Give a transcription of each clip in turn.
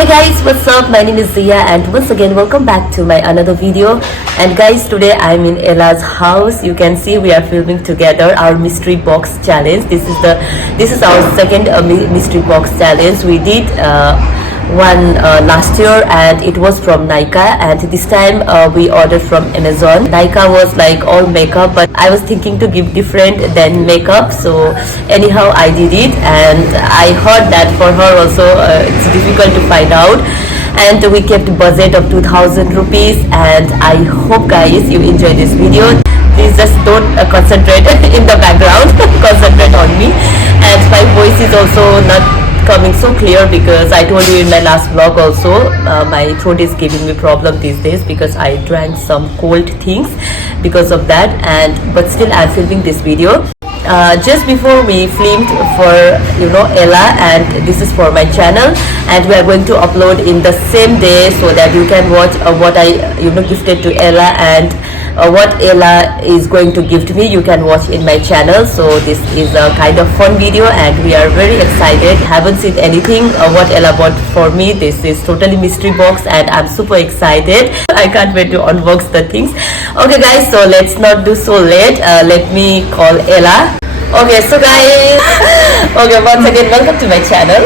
Hey guys, what's up? My name is Zia and once again welcome back to my another video. And guys, today I'm in Ella's house. You can see we are filming together our mystery box challenge. This is our second mystery box challenge. We did one last year and it was from Nykaa, and this time we ordered from Amazon. Nykaa was like all makeup, but I was thinking to give different than makeup, so anyhow I did it. And I heard that for her also it's difficult to find out, and we kept budget of 2000 rupees. And I hope guys you enjoy this video. Please just don't concentrate in the background, concentrate on me. And my voice is also not coming so clear because I told you in my last vlog also my throat is giving me problem these days because I drank some cold things because of that. And but still I'm filming this video just before we filmed for Ella, and this is for my channel, and we are going to upload in the same day so that you can watch what I gifted to Ella, and what Ella is going to gift me you can watch in my channel. So this is a kind of fun video and we are very excited. Haven't seen anything what Ella bought for me. This is totally mystery box and I'm super excited. I can't wait to unbox the things. Okay guys, so let's not do so late. Let me call Ella. Okay, so guys, okay, once again welcome to my channel.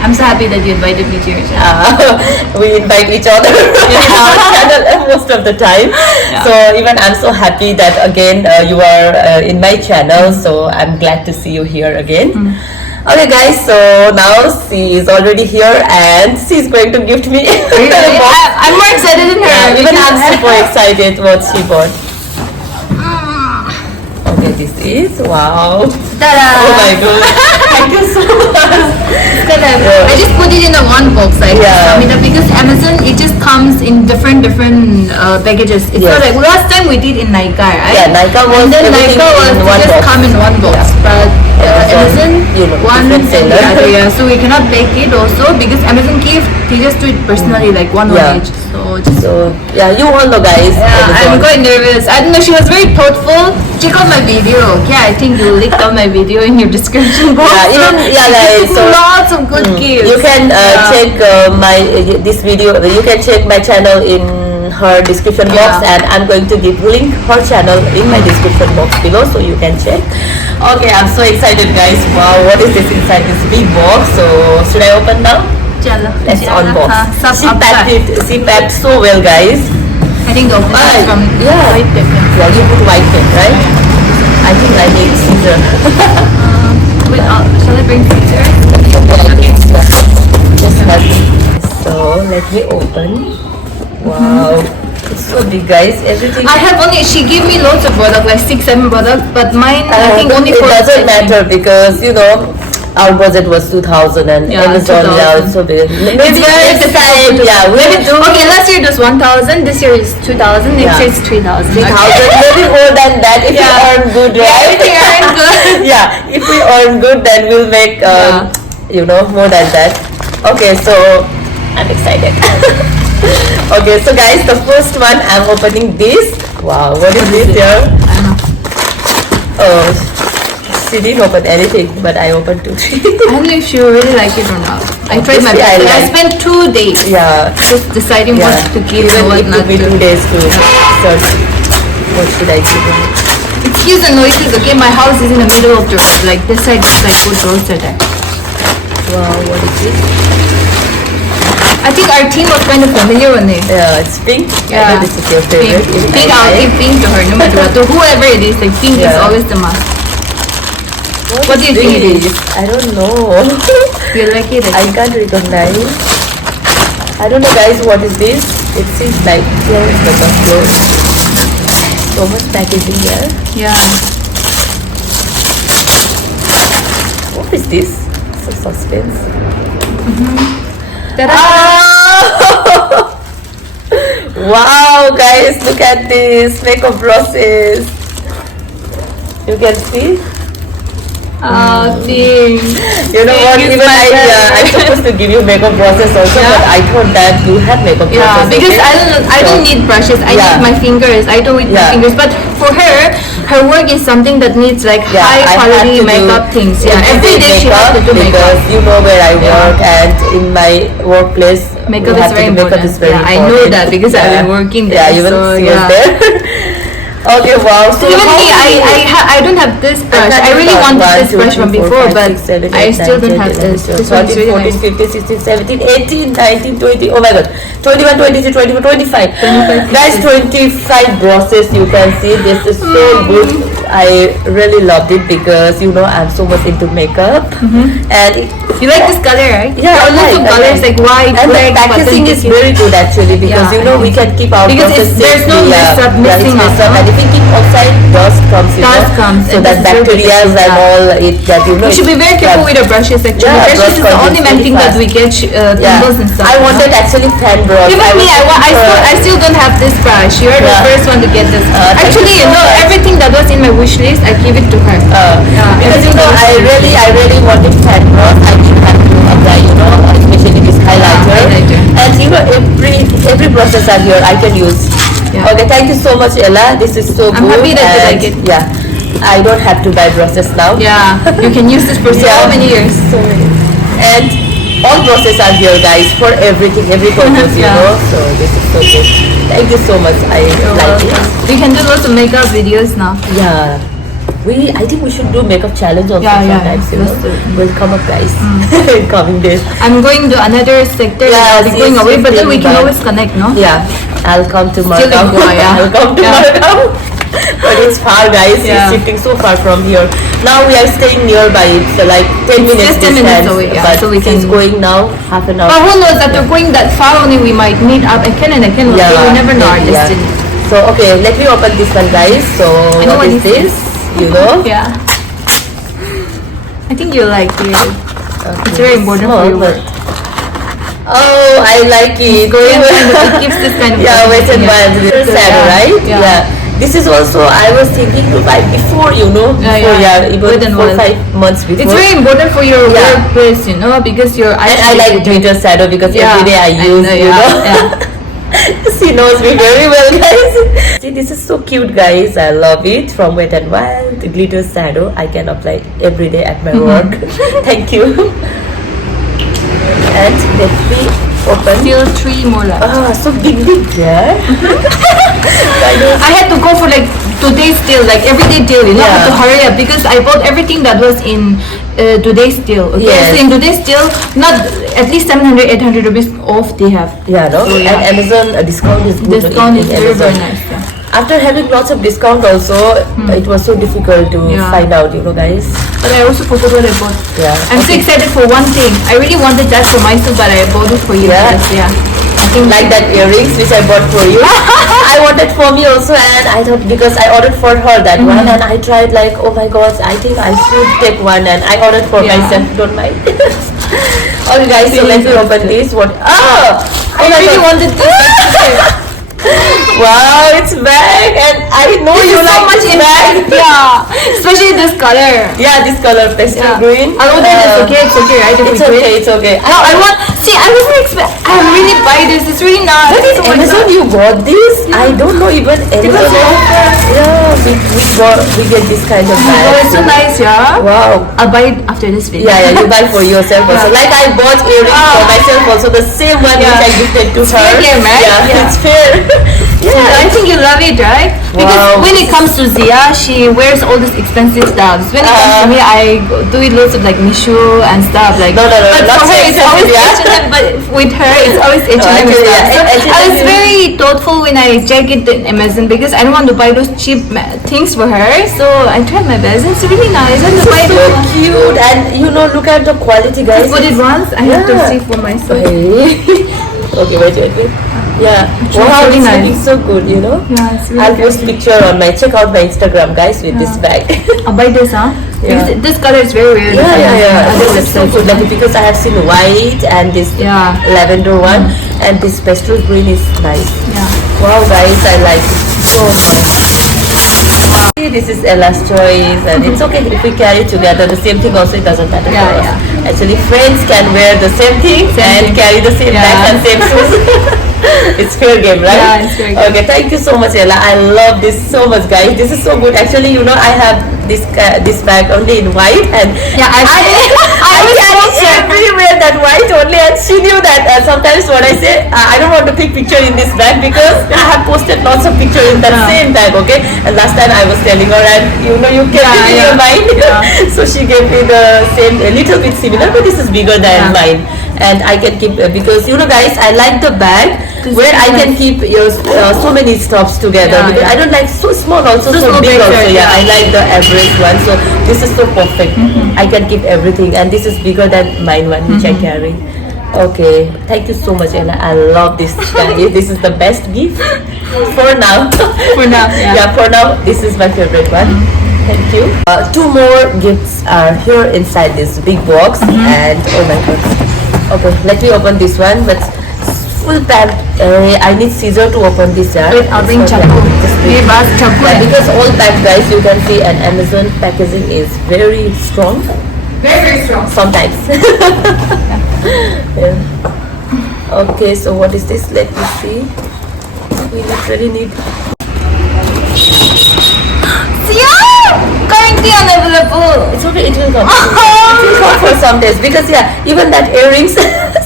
I'm so happy that you invited me to your channel. We invite each other in our channel most of the time. Yeah. So even I'm so happy that again you are in my channel. So I'm glad to see you here again. Okay guys, so now she is already here and she's going to gift me. I'm more excited than her. Yeah, even I'm super excited what she bought. Okay, this is wow. Ta-da! Oh my god. Thank you so much. I just put it in a one box, like because Amazon it just comes in different packages. It's not like last time we did in Nykaa, right? Yeah, Nykaa was just come in one box, but Amazon one and the other. Yeah, so we cannot bake it also because Amazon gift they just do it personally, like one each. So yeah, you all know guys. Yeah, I'm quite nervous. I don't know. She was very thoughtful. Check out my video. Okay, I think you linked on my video in your description box. Yeah, guys. So lots of good gifts. You can check this video. You can check my channel in her description box, and I'm going to give link her channel in my description box below, so you can check. Okay, I'm so excited, guys. Wow, what is this inside this big box? So should I open now? Let's unbox. She packed so well, guys. I think the opening is from white paper. Yeah, you put white paper, right? I think I need scissors. Wait, shall I bring scissors? So let me open. Wow, it's so big, guys. Everything. She gave me loads of products, like 6-7 products, but mine I think only 4. It doesn't matter because our budget was 2000 and Amazon it's so big. Maybe it's very difficult. Okay, last year it was 1000, this year is 2000, next year it's 3000. 3000, maybe more than that if we earn good, right? If we earn good. Yeah, if we earn good then we'll make more than that. Okay, so I'm excited. Okay, so guys, the first one I'm opening this. Wow, what is this here? Oh, she didn't open anything, but I opened 2, 3. I don't know if she will really like it or not. I tried my best. I spent 2 days just deciding what to give and what not to. It took me 2 days to search what should I give her. Excuse the noises, okay? My house is in the middle of the road. Like this side is like good roads are there. Wow, what is this? I think our team was kind of familiar with it. Yeah, it's pink. Yeah, I know this is your favorite. Pink, I'll give pink to her no matter what. To whoever it is, like pink is always the must. What do you think it is? I don't know. You like it? I can't recognize. I don't know, guys. What is this? It seems like clothes, but not clothes. So much packaging here. Yeah. What is this? So suspense. Wow, guys, look at this makeup process. You can see. Pink. You know what? Even I'm supposed to give you makeup process also, but I thought that you have makeup process. Yeah, because I don't need brushes. I need my fingers. I do with my fingers. But for her, her work is something that needs like high quality makeup things. Yeah, every day she has to do makeup. Because you know where I work, and in my workplace makeup is very important. I know that because I've been working there. Yeah, even she was there. Okay, wow. So even me, I don't have this brush. I really wanted this brush from before, but I still don't have this. This one's really nice. 15, 16, 17, 18, 19, 20. Oh my god. 21, 22, 24, 25. Guys, 25 brushes you can see. This is so good. I really loved it because you know I'm so much into makeup. And you like this color, right? Yeah, I like colors like white, and black. The packaging is very good actually because you know we can keep our process there's no mess up mixing up. And if we keep outside, dust comes, so that bacteria and all it that you know. We should be very careful with the brushes actually. Brushes is the only main thing that we get pimples and stuff. I wanted actually fan brush. Even me, I still don't have this brush. You're the first one to get this. Actually, you know everything that was in my wish list, I give it to her. Because you know I really wanted fan brush. I didn't have to apply, you know, especially this highlighter. And you know every process are here I can use. Okay, thank you so much, Ella. This is so good. I'm happy that you like it. Yeah, I don't have to buy brushes now. Yeah, you can use this for so many years. So many. And all brushes are here, guys, for everything, every purpose, you know. So this is so good. Thank you so much. I like it. We can do lots of makeup videos now. Yeah. I think we should do makeup challenge also sometimes. You know? We'll come up, guys. In coming days. I'm going to another sector. Yeah, I'll be going away, but then we can always connect, no? Yeah, I'll come to Martola. I'll come to Martola. But it's far, guys. It's shifting so far from here. Now we are staying nearby. It's like 10 minutes. Just 10 minutes away. But so we can going now half an hour. But who knows? After going that far, only we might meet up again and again. We never know our destiny. So okay, let me open this one, guys. So what is this? You know? Yeah. I think you like it. It's very important for your work. Oh, I like it. It gives this kind of Wet and Wild. Right? Yeah. This is also I was thinking to buy before, you know. Even 4 or 5 months before. It's very important for your workplace, you know, because your eyes. And I like glitter shadow because every day I use, you know. She knows me very well, guys. See, this is so cute, guys. I love it. From Wet and Wild, the glitter shadow. I can apply every day at my work. Thank you. And let me open. Still 3 more left. So big there. I had to go for like today's deal, like everyday deal, you know. I had to hurry up because I bought everything that was in today's deal. Okay, so in today's deal, not at least 700-800 rupees off they have. Yeah, no. So, and Amazon discount is good. Discount is very nice. After having lots of discount also, it was so difficult to find out, you know, guys. But I also forgot what I bought. I'm so excited for one thing. I really wanted that for myself, but I bought it for you guys. I think like that earrings which I bought for you. I wanted for me also, and I thought because I ordered for her that one, and I tried like, oh my god, I think I should take one, and I ordered for myself. Don't mind. Okay, guys, so let me open this. What? I really wanted this. Wow, it's back, and I know you like so much this bag. Especially this color. Yeah, this color, pastel green. I'll order this. Okay, it's okay, right? It's okay. I want. See, I wasn't expecting. I really buy this. It's really nice. But in Amazon, you bought this? I don't know even Amazon. We get this kind of bag. Oh, it's so nice, Wow. I'll buy it after this video. Yeah, you buy for yourself also. Like I bought earrings for myself also, the same one which I gifted to her. Fair, right? It's fair. I think you love it, right? Because when it comes to Zia, she wears all these expensive stuff. When it comes to me, I do it lots of like Mishu and stuff. Like, no. But for her, it's always H&M. But with her, it's always H&M stuff. So I was very thoughtful when I check it in Amazon because I don't want to buy those cheap things for her. So I tried my best. It's really nice. It's so cute, and you know, look at the quality, guys. I put it once. I have to see for myself. Okay, wait. Yeah, wow, it's looking so good, you know. Yeah, it's really I'll post picture on check out my Instagram, guys, with this bag. I'll buy this, because this color is very rare. This is so good, like, because I have seen white and this lavender one, and this pastel green is nice. Wow, guys, I like it so much. This is Ella's choice, and it's okay if we carry together the same thing also, it doesn't matter for us. Actually, friends can wear the same thing and carry the same bags and same shoes. It's fair game, right? Yeah, it's fair game. Okay, thank you so much, Ella. I love this so much, guys. This is so good. Actually, you know, I have this bag only in white, and Yeah, I carry everywhere that white only. And she knew that. Sometimes what I say, I don't want to take picture in this bag because I have posted lots of picture in that same bag. Okay, and last time I was telling her, and you know, you kept it in your mind. So she gave me the same, a little bit similar, but this is bigger than mine. And I can keep because you know, guys, I like the bag where I can keep your so many stuffs together. Because I don't like so small also, so big also. Yeah, I like the average one. So this is so perfect. I can keep everything, and this is bigger than mine one which I carry. Okay, thank you so much, Ella. I love this guys. This is the best gift for now. For now, Yeah, for now, this is my favorite one. Thank you. Two more gifts are here inside this big box, and oh my god. Okay, let me open this one, but full packed. I need scissor to open this jar. Wait, I'll bring chaku. Give us chaku. Yeah, because all packed, guys, you can see, and Amazon packaging is very strong. Very, very strong. Sometimes. Yeah. Okay, so what is this? Let me see. We literally need. Currently unavailable. It's okay, it will come. It will come for some days because even that earrings,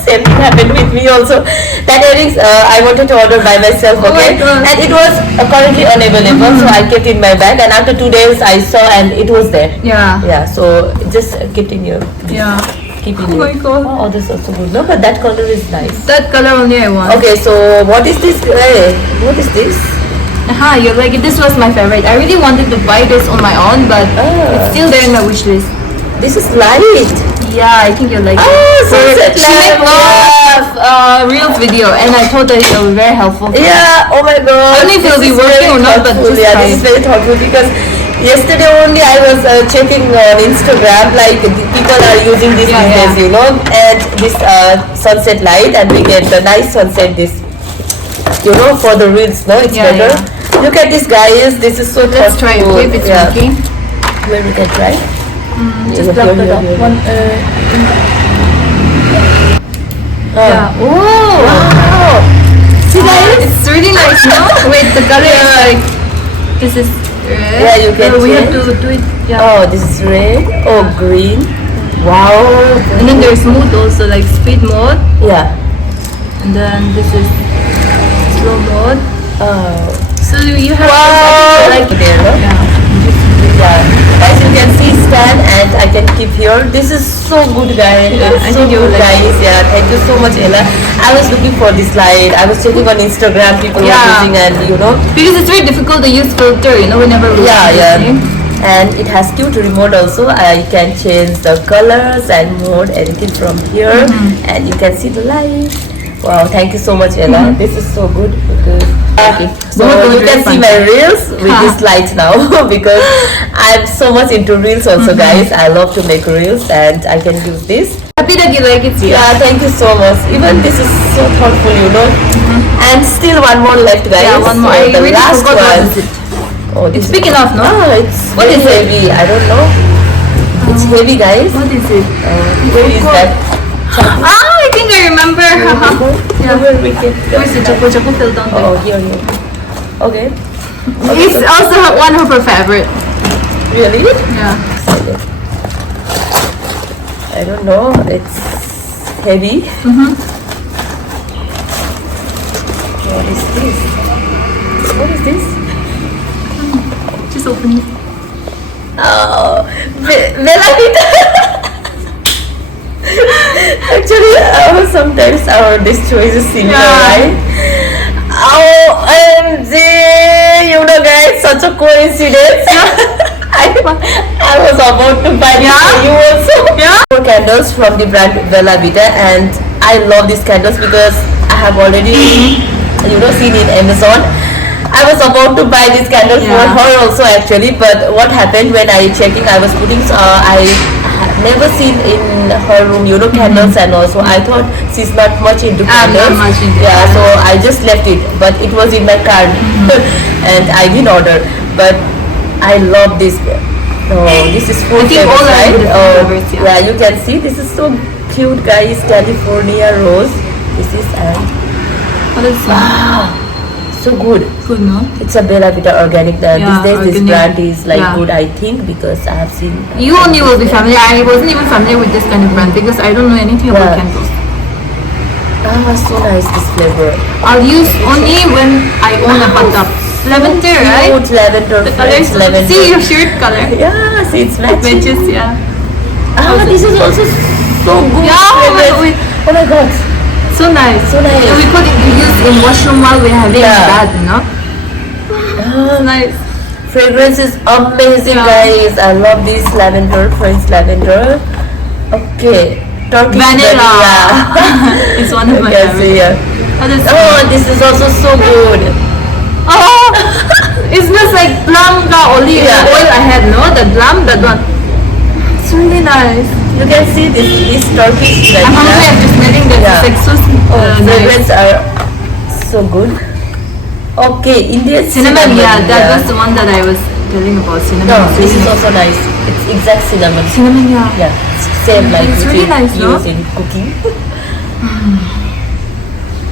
same thing happened with me also. That earrings I wanted to order by myself, okay, and it was currently unavailable, so I kept in my bag, and after 2 days I saw and it was there. Yeah. So just keep in your. Yeah. Keep in Oh my god. Oh, this is also good. No, but that color is nice. That color only I want. Okay, so what is this? What is this? You're like, this was my favorite. I really wanted to buy this on my own, but it's still there in my wish list. This is light. Yeah, I think you'll like it. Sunset She made lamp. lots of reels video, and I told her it will be very helpful. Yeah, oh my god. I don't know if This it'll be is working very or not, but thoughtful. just Yeah, try this is it. very thoughtful because yesterday only I was checking on Instagram, like the people are using this Yeah, these days, yeah. you know, and this sunset light, and we get the nice sunset, this, you know, for the reels, no, it's Yeah, better. yeah. Look at this, guys, this is so Let's try it. thoughtful. Wait, it's Yeah. working. Where we can try? Just Here, plug here, it up. here. One. Yeah. Oh. Wow. See, guys? It's really nice, no? Wait, the color is like. This is red. Yeah, you can We have change. to do it. Yeah. Oh, this is red. Oh, green. Wow. And then there's mode also, like speed mode, Yeah. and then this is slow mode. Oh. So you have Wow. like There, no? Yeah. As you can see, stand, and I can keep here. This is so good, guys. Yeah, I It's so think you will good, like guys. Yeah, thank you so much, Ella. I was looking for this light. I was checking on Instagram, people were Yeah. using, and you know. because it's very difficult to use filter, you know, whenever we Yeah. use it. And it has cute remote also. I can change the colors and mode, anything from here, and you can see the light. Wow, thank you so much, Ella. This is so good because so Good, you very can see fun. my reels with this light now because I'm so much into reels also, guys. I love to make reels, and I can use this. Happy that you like it, Sia. Yeah, thank you so much. Even this is so thoughtful, you know. And still one more left, guys. Yeah, one more. So I the really last forgot one. what is it. Oh, this It's big enough, no? it's What very is it? heavy. I don't know. It's heavy, guys. What is it? Where is that? I think I remember. Yeah. Where we get Where's the chapo? Chapo fell down there. Oh, here. Okay. It's also one of her favorite. Really? Yeah. Excited. I don't know. It's heavy. What is this? What is this? Just open it. Oh, Bella Vita. Actually, sometimes our this choice is similar, right? Oh, OMG! You know, guys, such a coincidence. I was about to buy this for you also. Yeah. 4 candles from the brand Bella Vita, and I love these candles because I have already, you know, seen in Amazon. I was about to buy this candle for her also actually, but what happened when I checking, I was putting, I have never seen in her room, you know, candles and also I thought she's not much into candles. not much into yeah, so I just left it, but it was in my card and I didn't order. But I love this. Oh, this is full I think flavors, all are right? different Oh, flavors, yeah, you can see this is so cute, guys. California rose. This is and What does it smell? Wow, so good. Good, no? It's a Bella Vita organic. Yeah, These days, this organic. brand is like Yeah. good, I think, because I have seen. You only will be familiar. I wasn't even familiar with this kind of brand because I don't know anything about Yeah. candles. Ah, so nice this flavor. I'll use only when I own a bathtub. Lavender, right? Cute lavender, The French colors. lavender. See your shirt color. Yeah, see it's It matching. matches, yeah. Ah, this is also so good. Yeah, fragrance. Oh my god. So nice. So nice. And we put it, we use in washroom while we're having Yeah. a bath, you know? Ah, Nice. fragrance is amazing, Yeah. guys. I love this lavender, French lavender. Okay, Turkish Vanilla. It's one of my Okay, favorites. see here. How does it Oh, smell? this is also so good. Oh, it smells like plum ka olive Yeah. oil I had, no? The plum, that one. It's really nice. You can see this Turkish I'm hungry vanilla. after smelling that. Yeah. It's like so nice. Fragrance are so good. Okay, Indian Cinnamon, yeah, that yeah. was the one that I was telling about. Cinnamon. No, It's this really is nice. also nice. It's exact cinnamon. Cinnamon, yeah. Yeah, same like It's which really we nice, no? use in cooking.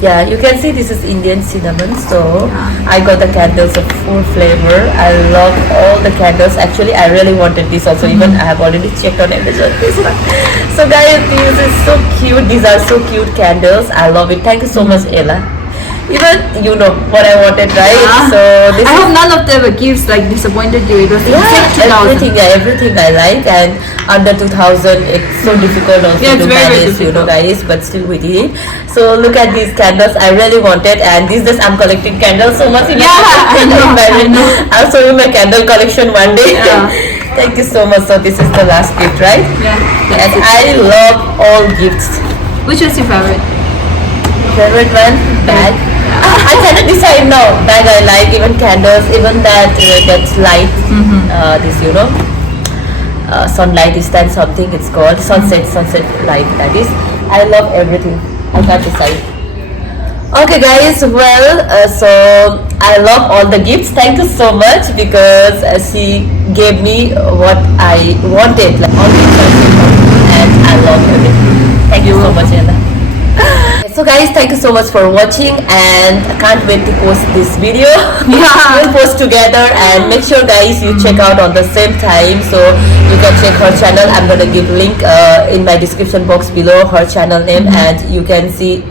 Yeah, you can see this is Indian cinnamon. So Yeah. I got the candles of full flavor. I love all the candles. Actually, I really wanted this also. Even I have already checked on Amazon. This one. So guys, this is so cute. These are so cute candles. I love it. Thank you so much, Ella. Even you know what I wanted, right? Yeah. So this I is hope none of the gifts like disappointed you. It was exact 2000. everything I like, and under 2000 it's so difficult also Yeah, it's to very, very manage, you know, difficult. guys, but still we did it. So look at these candles. I really wanted, and these days I'm collecting candles so much. Yeah, I know, I know. I'll show you my candle collection one day. Yeah. Thank you so much. So this is the last gift, right? Yeah. And I love all gifts. Which was your favorite? Favorite one? Bag. I cannot decide now. Bag I like, even candles, even that's light. This, you know, sunlight is that something it's called sunset light. That is, I love everything. I can't decide. Okay, guys. Well, so I love all the gifts. Thank you so much because she gave me what I wanted, like all the and I love everything. Thank you so much, Ella. So guys, thank you so much for watching, and I can't wait to post this video. Yeah. We'll post together, and make sure guys you check out on the same time, so you can check her channel. I'm gonna give link in my description box below, her channel name, and you can see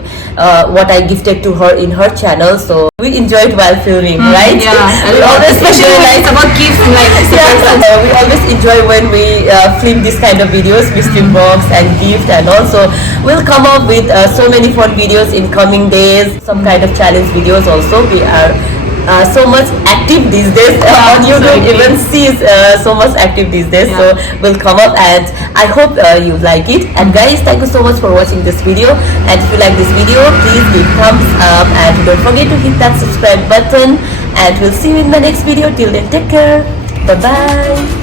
what I gifted to her in her channel. So we enjoyed while filming, right? Yeah. We always Especially enjoy, when like, it's about gifts and like yeah, we always enjoy when we film this kind of videos, mystery box and gift, and also we'll come up with so many fun videos in coming days, some kind of challenge videos also. We are so much active these days on so YouTube. active. Even she is so much active these days. Yeah. So we'll come up, and I hope you like it. And guys, thank you so much for watching this video. And if you like this video, please give thumbs up, and don't forget to hit that subscribe button. And we'll see you in the next video. Till then, take care. Bye bye.